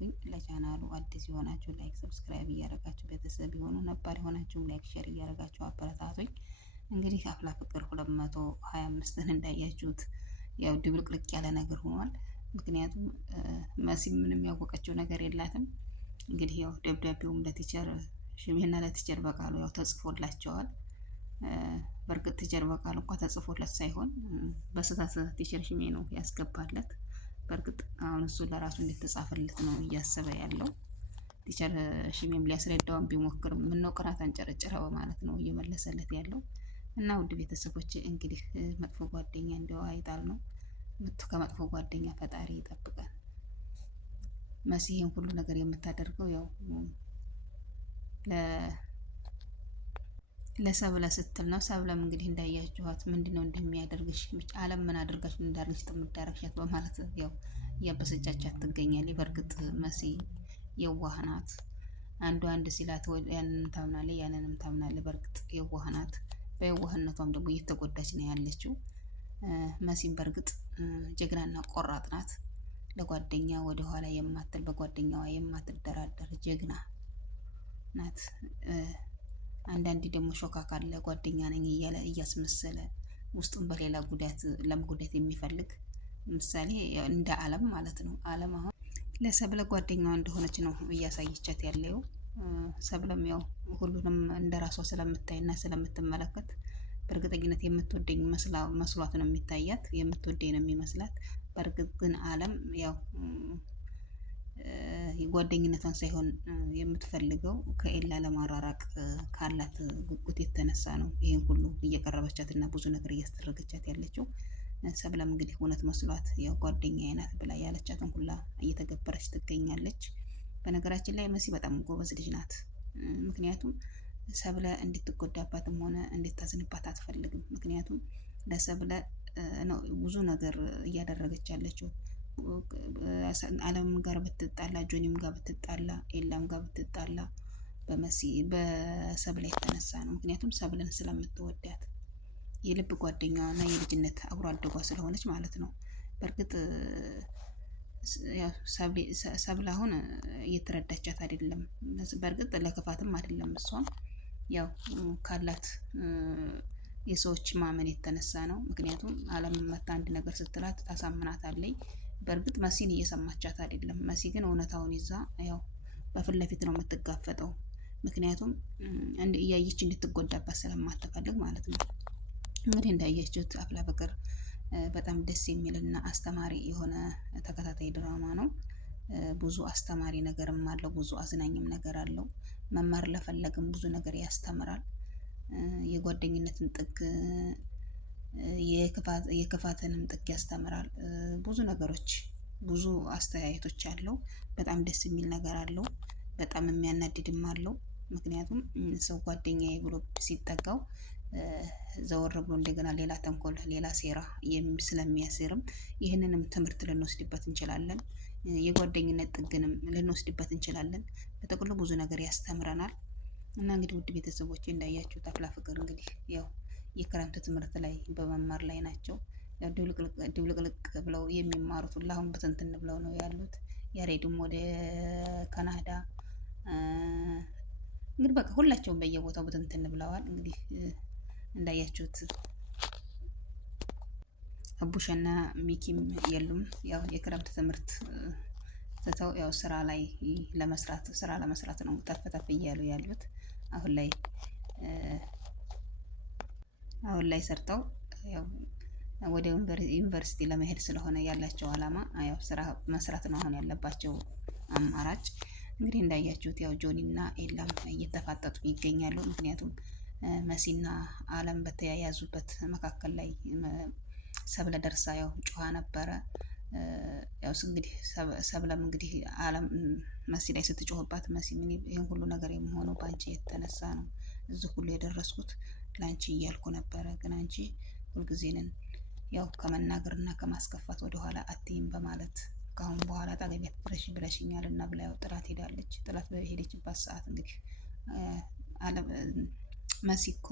እያልኩኝ ለቻናሉ አዲስ የሆናችሁ ላይክ ሰብስክራይብ እያደረጋችሁ ቤተሰብ የሆኑ ነባር የሆናችሁም ላይክ ሼር እያደረጋችሁ አበረታቶኝ። እንግዲህ አፍላ ፍቅር 225ን እንዳያችሁት ያው ድብልቅልቅ ያለ ነገር ሆኗል። ምክንያቱም መሲ ምንም ያወቀችው ነገር የላትም። እንግዲህ ያው ደብዳቤውም ለቲቸር ሽሜና ለቲቸር በቃሉ ያው ተጽፎላቸዋል። በእርግጥ ቲቸር በቃሉ እንኳን ተጽፎለት ሳይሆን በስህተት ቲቸር ሽሜ ነው ያስገባለት። በእርግጥ አሁን እሱ ለራሱ እንደተጻፈለት ነው እያሰበ ያለው። ቲቸር ሽሜም ሊያስረዳውን ቢሞክርም ምነው ቅራት አንጨረጨረ በማለት ነው እየመለሰለት ያለው። እና ውድ ቤተሰቦች እንግዲህ መጥፎ ጓደኛ እንደው አይጣል ነው። ከመጥፎ ጓደኛ ፈጣሪ ይጠብቃል። መሲ ይሄን ሁሉ ነገር የምታደርገው ያው ለሰብለ ስትል ነው። ሰብለም እንግዲህ እንዳያችኋት ምንድነው እንደሚያደርግሽ አለም ምን አድርጋሽ እንዳርግሽ ጥምዳረግሻት በማለት ያው እያበሰጫቻት ትገኛለች። በእርግጥ መሲ የዋህ ናት። አንድ ሲላት ያንንም ታምናለች ያንንም ታምናለች። በእርግጥ የዋህ ናት። በየዋህነቷም ደግሞ እየተጎዳች ነው ያለችው። መሲም በእርግጥ ጀግናና ቆራጥ ናት። ለጓደኛ ወደ ኋላ የማትል በጓደኛዋ የማትደራደር ጀግና ናት። አንዳንዴ ደግሞ ሾካካ አለ ጓደኛ ነኝ እያለ እያስመሰለ ውስጡን በሌላ ጉዳት ለመጉዳት የሚፈልግ ምሳሌ እንደ አለም ማለት ነው። አለም አሁን ለሰብለ ጓደኛዋ እንደሆነች ነው እያሳየቻት ያለው። ሰብለም ያው ሁሉንም እንደራሷ ስለምታይና ስለምትመለከት በእርግጠኝነት የምትወደኝ መስሏት ነው የሚታያት፣ የምትወደኝ ነው የሚመስላት። በእርግጥ ግን አለም ያው ጓደኝነቷን ሳይሆን የምትፈልገው ከኤላ ለማራራቅ ካላት ጉጉት የተነሳ ነው ይሄን ሁሉ እየቀረበቻት እና ብዙ ነገር እያስደረገቻት ያለችው። ሰብለም እንግዲህ እውነት መስሏት ያው ጓደኛዬ ናት ብላ ያለቻትን ሁላ እየተገበረች ትገኛለች። በነገራችን ላይ መሲ በጣም ጎበዝ ልጅ ናት። ምክንያቱም ሰብለ እንድትጎዳባትም ሆነ እንድታዝንባት አትፈልግም። ምክንያቱም ለሰብለ ነው ብዙ ነገር እያደረገች ያለችው። አለም ጋር ብትጣላ፣ ጆኒም ጋር ብትጣላ፣ ኤላም ጋር ብትጣላ በሰብለ የተነሳ ነው። ምክንያቱም ሰብለን ስለምትወዳት የልብ ጓደኛዋና የልጅነት አብሮ አደጓ ስለሆነች ማለት ነው። በእርግጥ ሰብለ አሁን እየተረዳቻት አይደለም። በእርግጥ ለክፋትም አይደለም። እሷም ያው ካላት የሰዎች ማመን የተነሳ ነው። ምክንያቱም አለም መታ አንድ ነገር ስትላት ታሳምናታለች። በእርግጥ መሲን እየሰማቻት አይደለም። መሲ ግን እውነታውን ይዛ ያው በፊት ለፊት ነው የምትጋፈጠው። ምክንያቱም እያየች እንድትጎዳባት ስለማትፈልግ ማለት ነው። እንግዲህ እንዳያችሁት አፍላ ፍቅር በጣም ደስ የሚልና አስተማሪ የሆነ ተከታታይ ድራማ ነው። ብዙ አስተማሪ ነገርም አለው፣ ብዙ አዝናኝም ነገር አለው። መማር ለፈለግም ብዙ ነገር ያስተምራል። የጓደኝነትን ጥግ የክፋትንም ጥግ ያስተምራል። ብዙ ነገሮች ብዙ አስተያየቶች አለው። በጣም ደስ የሚል ነገር አለው። በጣም የሚያናድድም አለው። ምክንያቱም ሰው ጓደኛዬ ብሎ ሲጠጋው ዘወር ብሎ እንደገና ሌላ ተንኮል ሌላ ሴራ ስለሚያሴርም ይህንንም ትምህርት ልንወስድበት እንችላለን። የጓደኝነት ጥግንም ልንወስድበት እንችላለን። በጥቅሉ ብዙ ነገር ያስተምረናል። እና እንግዲህ ውድ ቤተሰቦቼ እንዳያችሁት አፍላ ፍቅር እንግዲህ ያው የክረምት ትምህርት ላይ በመማር ላይ ናቸው። ያው ድብልቅልቅ ብለው የሚማሩት ሁላ አሁን በትንትን ብለው ነው ያሉት። ያሬድም ወደ ካናዳ እንግዲህ በቃ ሁላቸውም በየቦታው በትንትን ብለዋል። እንግዲህ እንዳያችሁት አቡሸና ሚኪም የሉም። ያው የክረምት ትምህርት ትተው ያው ስራ ለመስራት ነው ተፍ እያሉ ያሉት። አሁን ላይ ሰርተው ያው ወደ ዩኒቨርሲቲ ለመሄድ ስለሆነ ያላቸው አላማ ያው ስራ መስራት ነው አሁን ያለባቸው አማራጭ። እንግዲህ እንዳያችሁት ያው ጆኒና ኤላም እየተፋጠጡ ይገኛሉ። ምክንያቱም መሲና አለም በተያያዙበት መካከል ላይ ሰብለ ደርሳ ያው ጮሃ ነበረ። ያው እንግዲህ ሰብለም እንግዲህ አለም መሲ ላይ ስትጮህባት መሲ ምን ይሄን ሁሉ ነገር የሚሆነው ባንቺ የተነሳ ነው፣ እዚህ ሁሉ የደረስኩት ላንቺ እያልኩ ነበረ፣ ግን አንቺ ሁልጊዜንን ያው ከመናገርና ከማስከፋት ወደኋላ አትይም በማለት ከአሁን በኋላ አጠገቢያት ድረሽ ብለሽኛል እና ብላ ያው ጥላት ሄዳለች። ጥላት በሄደችባት ሰዓት እንግዲህ መሲ እኮ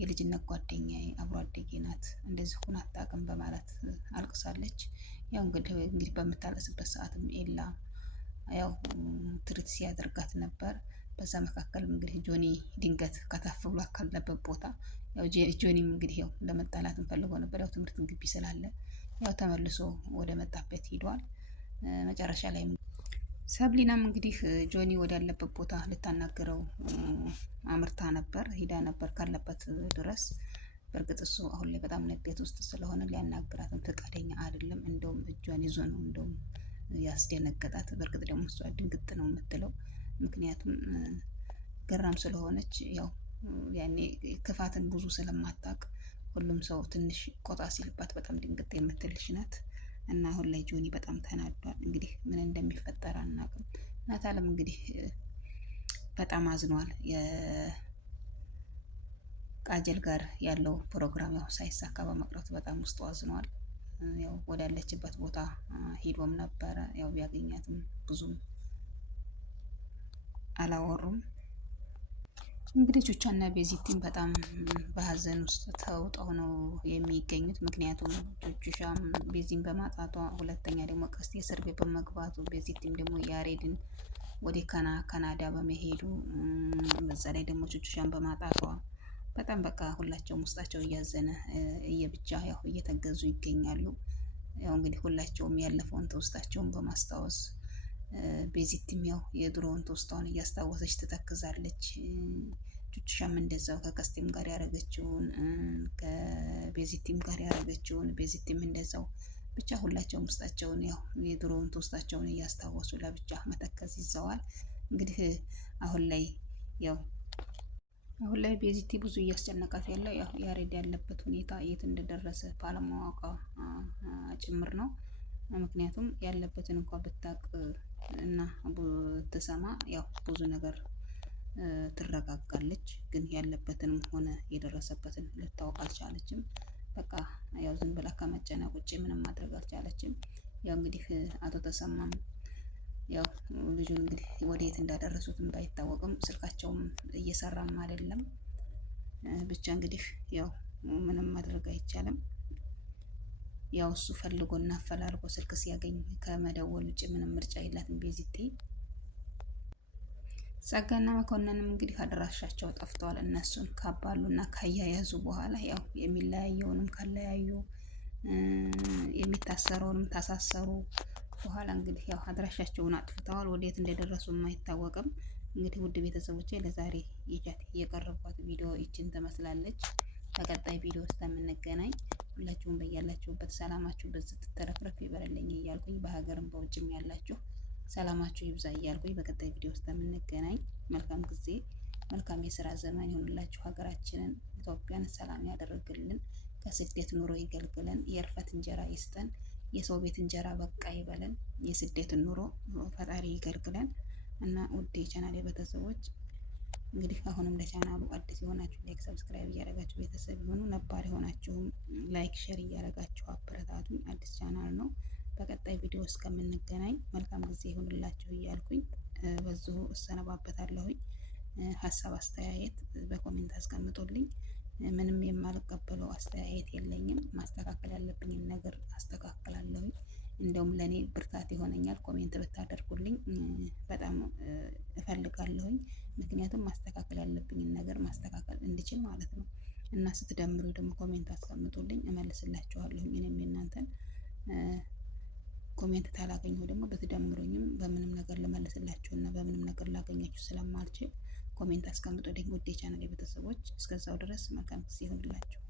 የልጅነት ጓደኛዬ አብሮ አደጌ ናት፣ እንደዚህ ሁና አታውቅም በማለት አልቅሳለች። ያው እንግዲህ በምታለቅስበት ሰዓትም ኤላ ያው ትሪት ሲያደርጋት ነበር። በዛ መካከል እንግዲህ ጆኒ ድንገት ከተፍ ብሎ ካለበት ቦታ ያው ጆኒም እንግዲህ ያው ለመጣላትም ፈልጎ ነበር። ያው ትምህርትን ግቢ ስላለ ያው ተመልሶ ወደ መጣበት ሂዷል። መጨረሻ ላይ ሰብሊናም እንግዲህ ጆኒ ወዳለበት ቦታ ልታናገረው አምርታ ነበር፣ ሂዳ ነበር ካለበት ድረስ። በእርግጥ እሱ አሁን ላይ በጣም ንዴት ውስጥ ስለሆነ ሊያናግራትም ፈቃደኛ አይደለም። እንደውም እጇን ይዞ ነው እንደውም ያስደነገጣት። በእርግጥ ደግሞ እሷ ድንግጥ ነው የምትለው፣ ምክንያቱም ገራም ስለሆነች ያው ያኔ ክፋትን ብዙ ስለማታውቅ ሁሉም ሰው ትንሽ ቆጣ ሲልባት በጣም ድንግጥ የምትልሽ ናት። እና አሁን ላይ ጆኒ በጣም ተናዷል። እንግዲህ ምን እንደሚፈጠር አናውቅም። ናታልም እንግዲህ በጣም አዝኗል። የቃጀል ጋር ያለው ፕሮግራም ያው ሳይሳካ በመቅረቱ በጣም ውስጡ አዝኗል። ያው ወዳለችበት ቦታ ሂዶም ነበረ። ያው ቢያገኛትም ብዙም አላወሩም። እንግዲህ ቹቻና ቤዚቲም በጣም በሀዘን ውስጥ ተውጠው ነው የሚገኙት። ምክንያቱም ቹቻም ቤዚን በማጣቷ፣ ሁለተኛ ደግሞ ቀስቴ እስር ቤት በመግባቱ፣ ቤዚቲም ደግሞ ያሬድን ወደ ካናዳ በመሄዱ፣ በዛ ላይ ደግሞ ቹቻን በማጣቷ በጣም በቃ ሁላቸውም ውስጣቸው እያዘነ እየብቻ ያው እየተገዙ ይገኛሉ። ያው እንግዲህ ሁላቸውም ያለፈውን ትውስታቸውን በማስታወስ ቤዚቲም ያው የድሮውን ትውስታውን እያስታወሰች ትተክዛለች። ቹቻም እንደዛው ከቀስቴም ጋር ያደረገችውን ከቤዚቲም ጋር ያደረገችውን ቤዚቲም እንደዛው ብቻ ሁላቸውም ውስጣቸውን ያው የድሮውን ትውስታቸውን እያስታወሱ ለብቻ መተከዝ ይዘዋል። እንግዲህ አሁን ላይ ቤዚቲ ብዙ እያስጨነቃት ያለው ያው ያሬድ ያለበት ሁኔታ የት እንደደረሰ ባለማወቋ ጭምር ነው። ምክንያቱም ያለበትን እንኳ ብታቅ እና ብትሰማ ያው ብዙ ነገር ትረጋጋለች። ግን ያለበትንም ሆነ የደረሰበትን ልታውቅ አልቻለችም። በቃ ያው ዝም ብላ ከመጨነቅ ውጭ ምንም ማድረግ አልቻለችም። ያው እንግዲህ አቶ ተሰማም ያው ልጁን እንግዲህ ወዴት እንዳደረሱትም ባይታወቅም ስልካቸውም እየሰራም አይደለም። ብቻ እንግዲህ ያው ምንም ማድረግ አይቻልም። ያው እሱ ፈልጎና አፈላልጎ ስልክ ሲያገኝ ከመደወል ውጭ ምንም ምርጫ የላትም ቤዚቲ። ጸጋና መኮንንም እንግዲህ አድራሻቸው ጠፍተዋል። እነሱን ካባሉና ካያያዙ በኋላ ያው የሚለያየውንም ካለያዩ የሚታሰረውንም ታሳሰሩ በኋላ እንግዲህ ያው አድራሻቸውን አጥፍተዋል። ወዴት እንደደረሱም አይታወቅም። እንግዲህ ውድ ቤተሰቦቼ ለዛሬ ይዣት የቀረቧት ቪዲዮ ይችን ትመስላለች። በቀጣይ ቪዲዮ ውስጥ የምንገናኝ፣ ሁላችሁም በያላችሁበት ሰላማችሁ በዝት ተረፍረፍ ይበረልኝ እያልኩኝ በሀገርም በውጭም ያላችሁ ሰላማችሁ ይብዛ እያልኩኝ በቀጣይ ቪዲዮ ውስጥ የምንገናኝ፣ መልካም ጊዜ መልካም የስራ ዘመን ይሁንላችሁ። ሀገራችንን ኢትዮጵያን ሰላም ያደርግልን፣ ከስደት ኑሮ ይገልግለን፣ የእርፈት እንጀራ ይስጠን፣ የሰው ቤት እንጀራ በቃ ይበለን፣ የስደትን ኑሮ ፈጣሪ ይገልግለን። እና ውድ የቻናል ቤተሰቦች እንግዲህ አሁንም ለቻናሉ አዲስ የሆናችሁ ላይክ፣ ሰብስክራይብ እያደረጋችሁ ቤተሰብ የሆኑ ነባር የሆናችሁም ላይክ፣ ሼር እያደረጋችሁ አበረታቱኝ። አዲስ ቻናል ነው። በቀጣይ ቪዲዮ እስከምንገናኝ መልካም ጊዜ ይሁንላችሁ እያልኩኝ በዚሁ እሰነባበታለሁኝ። ሀሳብ አስተያየት በኮሜንት አስቀምጡልኝ። ምንም የማልቀበለው አስተያየት የለኝም። ማስተካከል ያለብኝን ነገር አስተካክላለሁኝ። እንደውም ለእኔ ብርታት ይሆነኛል ኮሜንት ብታደርጉልኝ በጣም እፈልጋለሁኝ። ምክንያቱም ማስተካከል ያለብኝን ነገር ማስተካከል እንድችል ማለት ነው። እና ስትደምሩ ደግሞ ኮሜንት አስቀምጡልኝ፣ እመልስላችኋለሁኝ። እኔም የእናንተን ኮሜንት ታላገኘሁ ደግሞ ብትደምሩኝም በምንም ነገር ልመልስላችሁ እና በምንም ነገር ላገኛችሁ ስለማልችል ኮሜንት አስቀምጡልኝ ውድ የቻናሌ ቤተሰቦች። እስከዛው ድረስ መልካም ጊዜ ይሁንላችሁ።